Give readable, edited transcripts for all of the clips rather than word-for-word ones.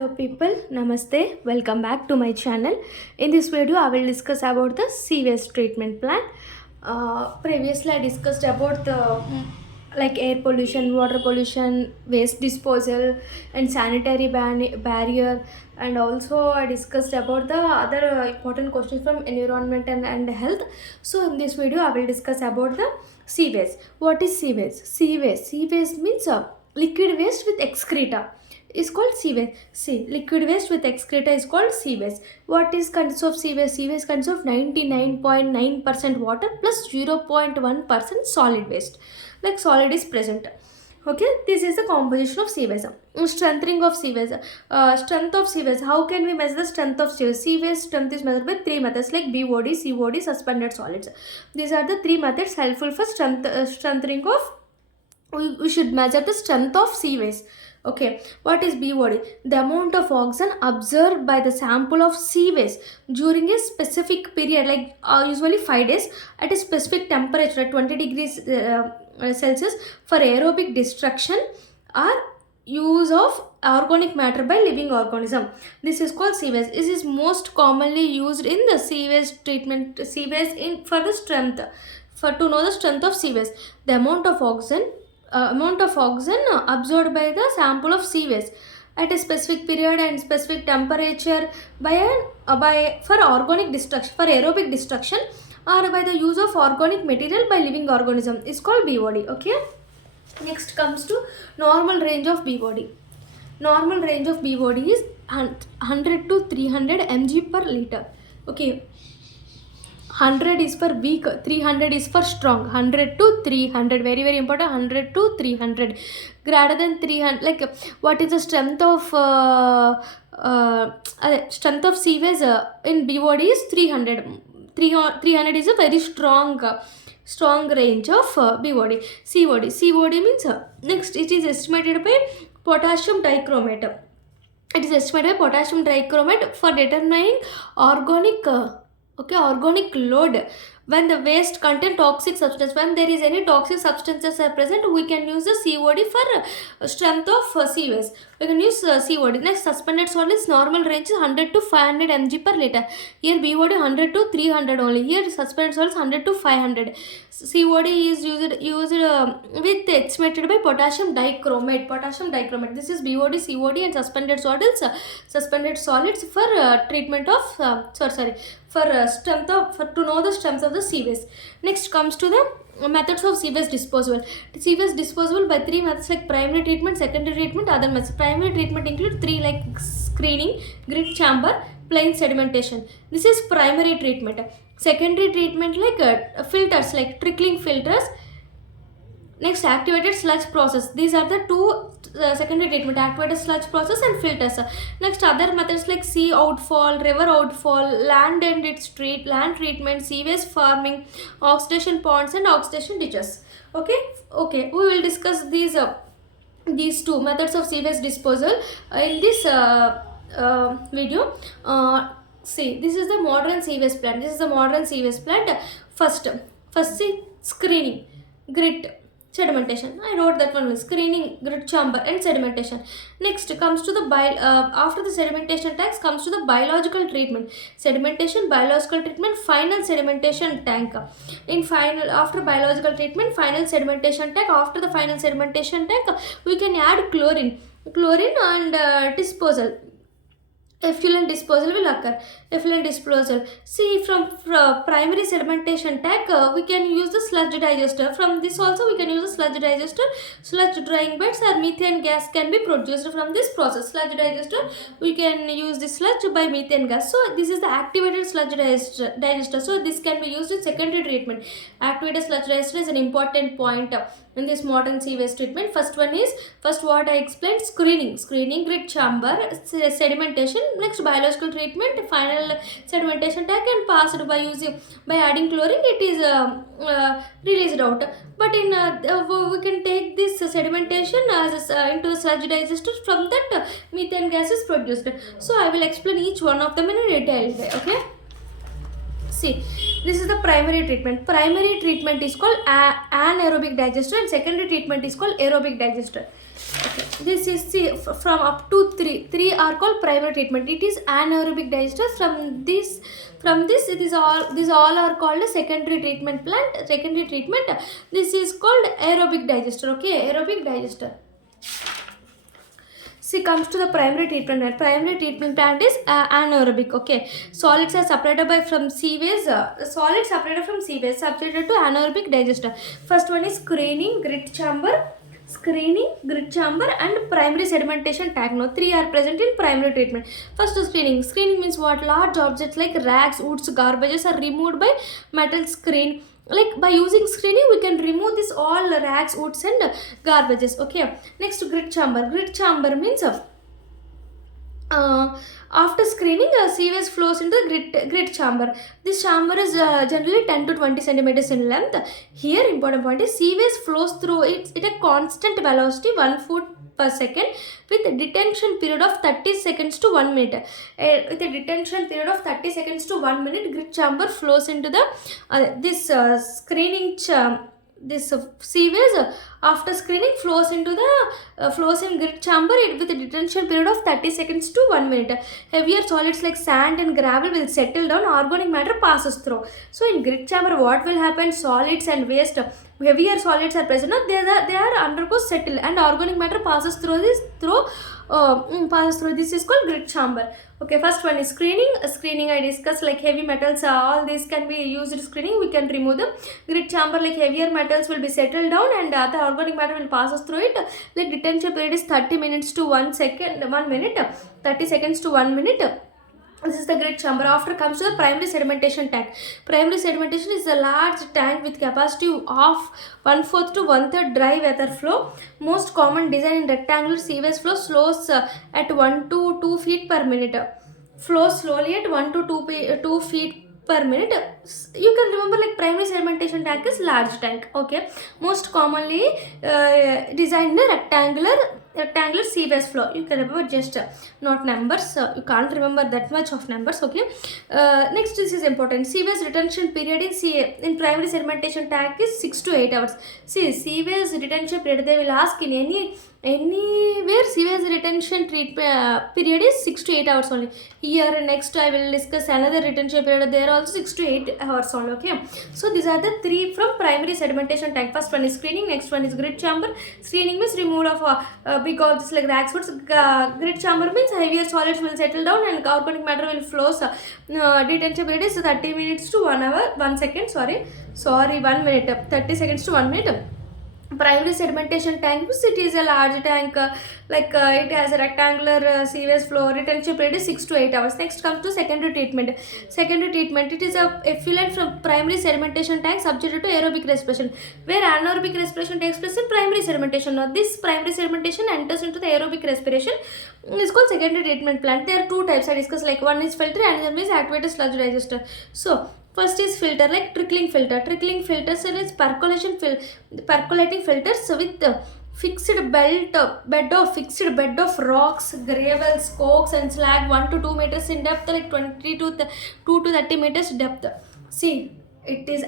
Hello people, namaste, welcome back to my channel. In this video I will discuss about the sewage treatment plant. Previously I discussed about the like air pollution, water pollution, waste disposal and sanitary barrier, and also I discussed about the other important questions from environment and health. So in this video I will discuss about the sewage. What is sewage? Sewage means liquid waste with excreta is called sewage. See, liquid waste with excreta is called sewage. What is consists of sewage? Sewage consists of 99.9% water plus 0.1% solid waste. Like solid is present. Okay, this is the composition of sewage. Strengthening of sewage. Strength of sewage. How can we measure the strength of sewage? Sewage strength is measured by three methods like BOD, COD, suspended solids. These are the three methods helpful for strengthening of. We should measure the strength of sewage. Okay, what is BOD? The amount of oxygen absorbed by the sample of sewage during a specific period, like usually 5 days, at a specific temperature at 20 degrees Celsius for aerobic destruction or use of organic matter by living organism. This is called sewage. This is most commonly used in the sewage treatment. Sewage in for the strength, for to know the strength of sewage. The amount of oxygen absorbed by the sample of sewage at a specific period and specific temperature for organic destruction, for aerobic destruction, or by the use of organic material by living organism is called BOD. Okay, next comes to normal range of BOD. Normal range of BOD is 100 to 300 mg per liter. Okay, 100 is for weak, 300 is for strong. 100 to 300, very very important. 100 to 300, greater than 300. Like what is the strength of sewage in BOD is 300. 300 is a very strong range of BOD. COD means next it is estimated by potassium dichromate. It is estimated by potassium dichromate for determining organic organic load. When the waste contain toxic substance, when there is any toxic substances are present, we can use the COD for strength of sewage. We can use COD. Next, suspended solids normal range is 100 to 500 mg per liter. Here BOD 100 to 300 only. Here suspended solids 100 to 500. COD is used with estimated by potassium dichromate. This is BOD, COD and suspended solids. Suspended solids for treatment of strength of, for to know the strength of the sewage. Next comes to the methods of sewage disposal. Sewage disposal by three methods like primary treatment, secondary treatment, other methods. Primary treatment include three like screening, grit chamber, plain sedimentation. This is primary treatment. Secondary treatment like filters, like trickling filters. Next, activated sludge process. These are the two secondary treatment: activated sludge process and filters. Next, other methods like sea outfall, river outfall, land treatment, sewage farming, oxidation ponds and oxidation ditches. Okay. We will discuss these two methods of sewage disposal in this video. See, this is the modern sewage plant. First see, screening, grit, sedimentation. I wrote that one with screening, grit chamber and sedimentation. Next comes to the after the sedimentation tanks comes to the biological treatment. Sedimentation, biological treatment, final sedimentation tank. After biological treatment, final sedimentation tank. After the final sedimentation tank, we can add chlorine and disposal. Effluent disposal will occur. Effluent disposal. See, from primary sedimentation tank, we can use the sludge digester. From this also we can use the sludge digester. Sludge drying beds or methane gas can be produced from this process. Sludge digester, we can use the sludge by methane gas. So this is the activated sludge digester. So this can be used in secondary treatment. Activated sludge digester is an important point in this modern sewage treatment. First what I explained: screening, grit chamber, sedimentation. Next, biological treatment, final sedimentation tank, and passed by adding chlorine, it is released out. But in we can take this sedimentation as into a sludge digester. From that methane gas is produced. So I will explain each one of them in a detailed way. Okay. See, this is the primary treatment. Primary treatment is called anaerobic digester and secondary treatment is called aerobic digester. Okay. this is from up to three are called primary treatment. It is anaerobic digester. From this it is all, these all are called a secondary treatment plant, secondary treatment. This is called aerobic digester. Okay, aerobic digester. See, comes to the primary treatment plant. Primary treatment plant is anaerobic. Okay, solids are separated by from seaways. Solids separated from seaways subjected to anaerobic digester. First one is screening, grit chamber, and primary sedimentation tank. No, three are present in primary treatment. First, screening. Screening means what? Large objects like rags, woods, garbages are removed by metal screen. Like by using screening, we can remove this all rags, woods, and garbages. Okay. Next, grit chamber. Grit chamber means after screening, sewage flows into the grit chamber. This chamber is generally 10 to 20 centimeters in length. Here, important point is sewage flows through it at a constant velocity 1 foot per second with a detention period of 30 seconds to 1 minute. With a detention period of 30 seconds to 1 minute, grit chamber flows into the this sewage after screening flows into the flows in grit chamber with a detention period of 30 seconds to 1 minute. Heavier solids like sand and gravel will settle down, organic matter passes through. So in grit chamber, what will happen? Solids and waste, heavier solids are present, they are undergo settle and organic matter passes through this is called grit chamber. Okay, first one is screening. I discussed like heavy metals, all these can be used in screening, we can remove them. Grit chamber, like heavier metals will be settled down and the organic matter will pass through it. Like detention period is 30 minutes to 1 minute, 30 seconds to 1 minute. This is the grit chamber. After comes to the primary sedimentation tank. Primary sedimentation is a large tank with capacity of 1/4 to 1/3 dry weather flow. Most common design in rectangular sewage flow slows at 1 to 2 feet per minute. Flows slowly at 1 to 2 feet per minute. You can remember like primary sedimentation tank is large tank. Okay, most commonly designed in a rectangular sewage flow. You can remember just not numbers, you can't remember that much of numbers. Okay, next, this is important. Sewage retention period in primary sedimentation tank is 6 to 8 hours. See, sewage retention period, they will ask in anywhere sewage retention period is 6 to 8 hours only. Here next I will discuss another retention period, there also 6 to 8 hours only. Okay, so these are the three from primary sedimentation tank. First one is screening, next one is grit chamber. Screening means remove of big objects like rags, woods. Grit chamber means heavier solids will settle down and organic matter will flow. Detention period is 30 minutes to 1 hour 1 second, sorry 1 minute, 30 seconds to 1 minute. Primary sedimentation tank, it is a large tank, it has a rectangular sewage flow. Retention period is 6 to 8 hours. Next comes to secondary treatment. Secondary treatment, it is a effluent from primary sedimentation tank subjected to aerobic respiration, where anaerobic respiration takes place in primary sedimentation. Now this primary sedimentation enters into the aerobic respiration, is called secondary treatment plant. There are two types I discussed, like one is filter and another is activated sludge digester. So first is filter, like trickling filter. Trickling filters is percolating filters with fixed bed of rocks, gravels, cokes and slag 1 to 2 meters in depth, like 20 to 2 to 30 meters depth. See, it is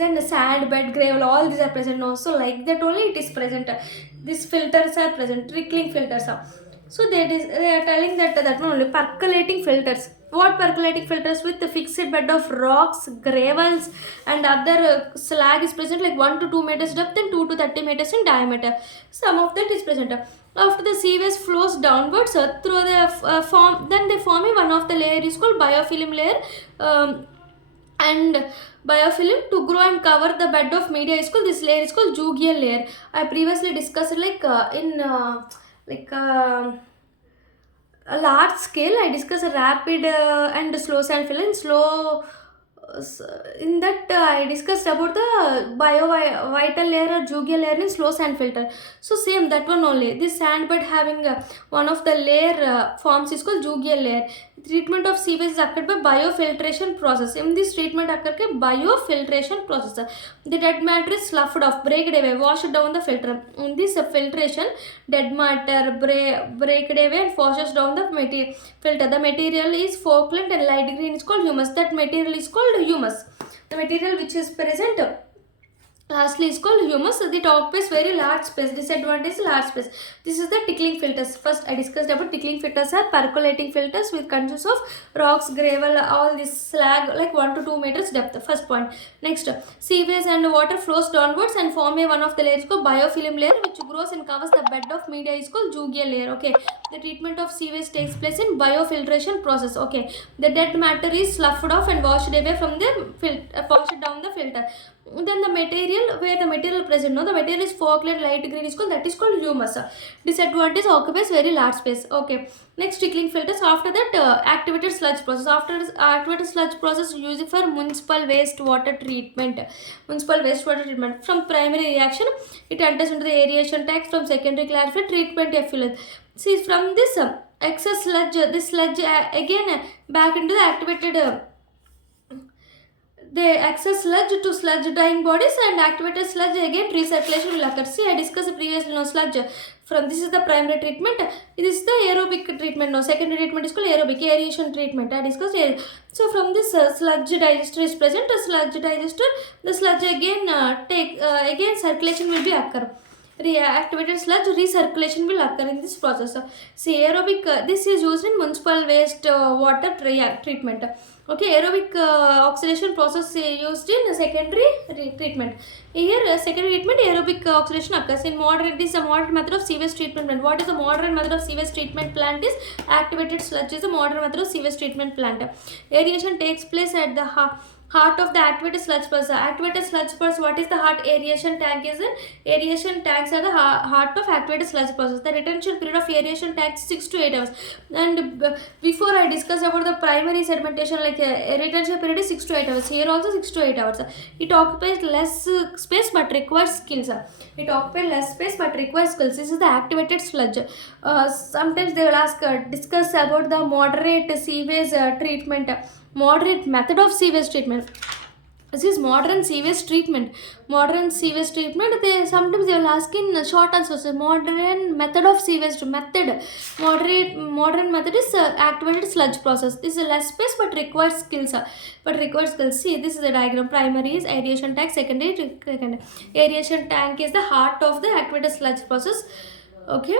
in sand bed, gravel, all these are present now. So like that only it is present. These filters are present, trickling filters are. So they are telling that only percolating filters. What percolating filters? With the fixed bed of rocks, gravels and other slag is present, like 1 to 2 meters depth and 2 to 30 meters in diameter. Some of that is present. After the sewage flows downwards through the then they form one of the layer is called biofilm layer, and biofilm to grow and cover the bed of media is called, this layer is called jugal layer. I previously discussed a large scale. I discuss a rapid and slow sand filter. In that I discussed about the vital layer or jugal layer in slow sand filter. So same that one only. This sand bed having one of the layer forms is called jugal layer. Treatment of sewage is occurred by biofiltration process. In this treatment occur के biofiltration process. The dead matter is sloughed off, breaked away, washed down the filter. In this filtration, dead matter breaked away and washes down the filter. The material is Falkland and light green is called humus. That material is called humus. The material which is present Lastly is called humus. It occupies very large space. Disadvantage large space. This is the tickling filters. First I discussed about tickling filters are percolating filters with consists of rocks, gravel, all this slag like 1 to 2 meters depth. First point. Next, sewage and water flows downwards and form a one of the layers called biofilm layer which grows and covers the bed of media is called jugal layer. Okay, the treatment of sewage takes place in biofiltration process. Okay, the dead matter is sloughed off and washed away from the washed down the filter. Then the material where the material present, no, the material is Falkland light green is called, that is called humus. Disadvantage occupies very large space. Okay, next tickling filters. After that activated sludge process. After activated sludge process used for municipal wastewater treatment. Municipal wastewater treatment. From primary reaction it enters into the aeration tank. From secondary clarified treatment effluent. See, from this excess sludge, this sludge again back into the activated they access sludge to sludge drying bodies and activated sludge again recirculation will occur. See, I discussed previously, no, sludge from this is the primary treatment. This is the aerobic treatment. No, secondary treatment is called aerobic aeration treatment. I discussed so from this sludge digester is present. A sludge digester, the sludge again again circulation will be occur. Reactivated sludge recirculation will occur in this process. See, aerobic this is used in municipal waste water treatment. Okay, aerobic oxidation process used in secondary treatment. Here secondary treatment aerobic oxidation occurs in modern. It is a modern method of sewage treatment plant. What is the modern method of sewage treatment plant? Is activated sludge is the modern method of sewage treatment plant. Aeration takes place at the heart of the activated sludge process. Activated sludge process, what is the heart? Aeration tank is in. Aeration tanks are the heart of activated sludge process. The retention period of aeration tank is 6 to 8 hours. And before I discussed about the primary sedimentation, like retention period is 6 to 8 hours. Here also 6 to 8 hours. It occupies less space but requires skills. It occupies less space but requires skills. This is the activated sludge. Sometimes they will ask, discuss about the moderate sewage treatment. Moderate method of sewage treatment. This is modern sewage treatment. Modern sewage treatment. They sometimes they will ask in short answers. Modern method of sewage method. Modern method is activated sludge process. This is less space but requires skills. See, this is the diagram. Primary is aeration tank. Secondary. Aeration tank is the heart of the activated sludge process. Okay.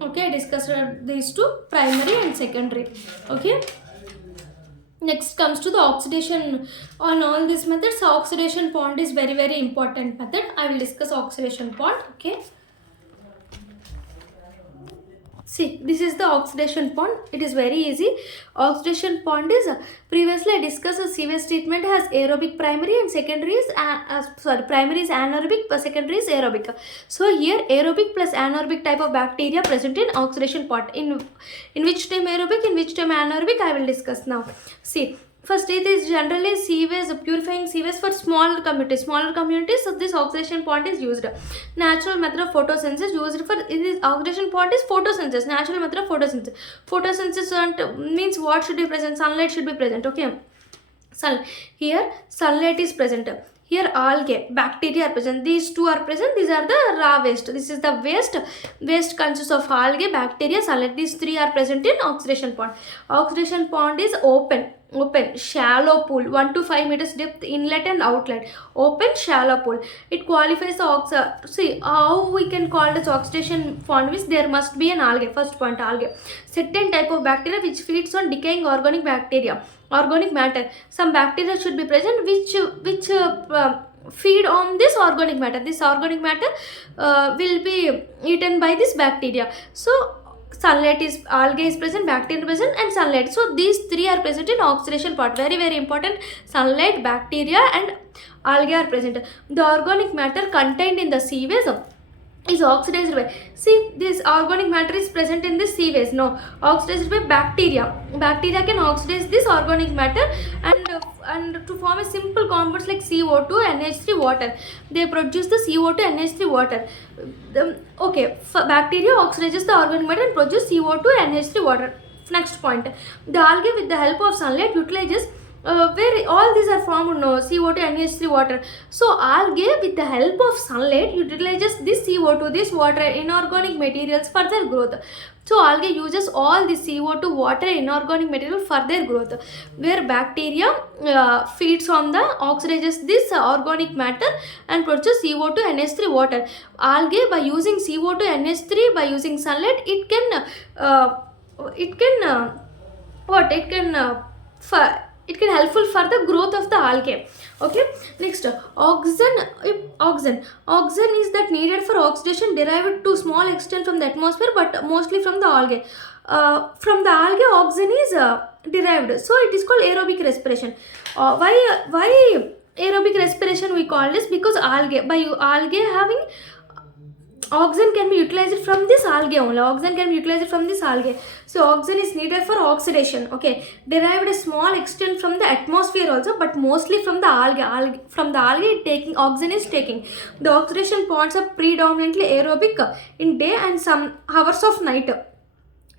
I discussed these two, primary and secondary. Okay. Next comes to the oxidation. On all these methods, oxidation pond is very important method. I will discuss oxidation pond. Okay. See, this is the oxidation pond. It is very easy. Oxidation pond is previously I discussed sewage treatment has aerobic primary and secondary is primary is anaerobic, secondary is aerobic. So here aerobic plus anaerobic type of bacteria present in oxidation pond. In which time aerobic, in which time anaerobic, I will discuss now. See. First, it is generally sewage, purifying sewage for smaller communities. So this oxidation pond is used. Natural method of photosynthesis used for this oxidation pond is photosynthesis. Natural method of photosynthesis. Photosynthesis means what should be present? Sunlight should be present. Okay. Here sunlight is present. Here algae, bacteria are present. These two are present. These are the raw waste. This is the waste. Waste consists of algae, bacteria, sunlight. These three are present in oxidation pond. Oxidation pond is open, shallow pool, 1 to 5 meters depth, inlet and outlet. Open, shallow pool. It qualifies the see how we can call this oxidation pond means there must be an algae. First point, algae. Certain type of bacteria which feeds on decaying organic bacteria. Organic matter. Some bacteria should be present which feed on this organic matter. This organic matter will be eaten by this bacteria. So sunlight is, algae is present, bacteria present and sunlight. So these three are present in oxidation part. Very important. Sunlight, bacteria and algae are present. The organic matter contained in the sewage is oxidized by, see, this organic matter is present in this sewage. No, oxidized by bacteria. Bacteria can oxidize this organic matter and to form a simple compounds like CO2, NH3, water. They produce the CO2, NH3, water. Bacteria oxidizes the organic matter and produce CO2, NH3, water. Next point, the algae with the help of sunlight utilizes where all these are formed, no, CO2 and NH3 water. So algae, with the help of sunlight, utilizes this CO2, this water, inorganic materials for their growth. So algae uses all the CO2, water, inorganic material for their growth, where bacteria feeds on the oxidizes this organic matter and produces CO2 NH3 water. Algae, by using CO2 NH3, by using sunlight, it can what it can for it can helpful for the growth of the algae. Okay, next, oxygen is that needed for oxidation, derived to small extent from the atmosphere but mostly from the algae. From the algae, oxygen is derived, so it is called aerobic respiration. Why aerobic respiration we call this? Because algae having oxygen can be utilized from this algae only. Oxygen can be utilized from this algae. So oxygen is needed for oxidation. Okay, derived a small extent from the atmosphere also, but mostly from the algae. From the algae, taking oxygen is taking. The oxidation ponds are predominantly aerobic in day and some hours of night.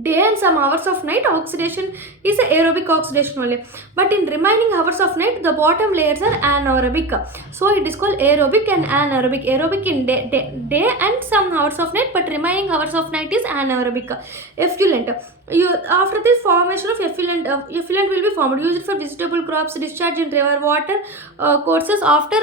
Day and some hours of night, oxidation is aerobic oxidation only, but in remaining hours of night, the bottom layers are anaerobic, so it is called aerobic and anaerobic. Aerobic in day and some hours of night, but remaining hours of night is anaerobic. Effluent, after this formation of effluent will be formed, used for vegetable crops, discharge in river water courses after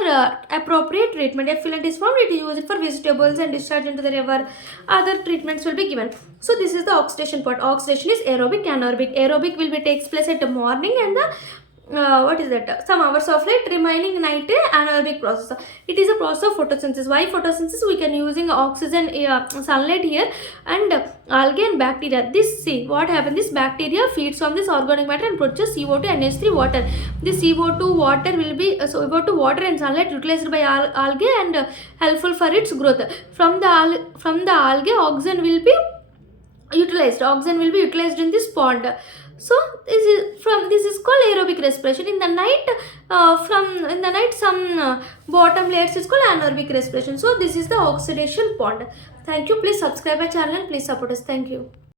appropriate treatment. Effluent is formed, it is used for vegetables and discharge into the river. Other treatments will be given. So this is the oxidation part. Oxidation is aerobic, anaerobic. Aerobic will be takes place at the morning and the some hours of light, remaining night anaerobic process. It is a process of photosynthesis. Why photosynthesis? We can using oxygen, sunlight here, and algae and bacteria. This, see what happens, this bacteria feeds on this organic matter and produces CO2 and NH3 water. This CO2 water will be CO2 water and sunlight utilized by algae and helpful for its growth. From the algae, oxygen will be utilized in this pond. So this is called aerobic respiration. In the night, some bottom layers is called anaerobic respiration. So this is the oxidation pond. Thank you. Please subscribe my channel and please support us. Thank you.